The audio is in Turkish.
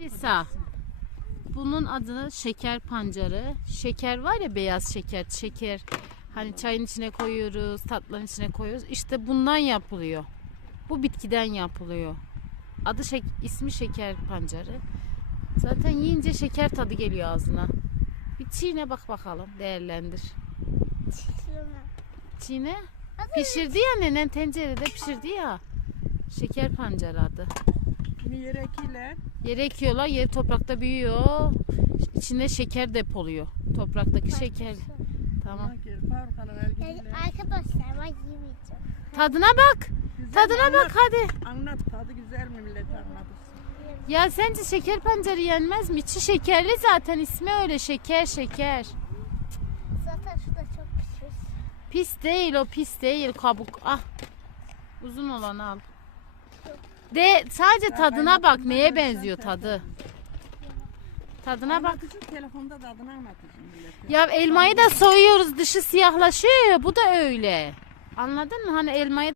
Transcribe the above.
Lisa. Bunun adı şeker pancarı. Şeker var ya beyaz şeker, şeker. Hani çayın içine koyuyoruz, tatlıların içine koyuyoruz. İşte bundan yapılıyor. Bu bitkiden yapılıyor. Adı şek ismi şeker pancarı. Zaten yiyince şeker tadı geliyor ağzına. Bir çiğne bak bakalım, değerlendir. Çiğne. Pişirdi ya nenen tencerede pişirdi ya. Şeker pancarı adı. Bunu yere ekiyorlar, yer toprakta büyüyor. İçinde şeker depoluyor. Topraktaki şeker. Tamam. Arkadaşlar ben yemeyeceğim. Tadına bak. Tadına bak hadi. Anlat tadı güzel mi millet anlatırsın. Ya sence şeker pancarı yenmez mi? İçi şekerli zaten ismi öyle şeker şeker. Zaten şurada çok pişmiş. Pis değil o pis değil kabuk. Ah. Uzun olanı al. De sadece tadına bak neye benziyor tadı. Tadına bak. Anlatıcı telefonda tadını millete. Ya elmayı da soyuyoruz dışı siyahlaşıyor ya bu da öyle. Anladın mı? Hani elmayı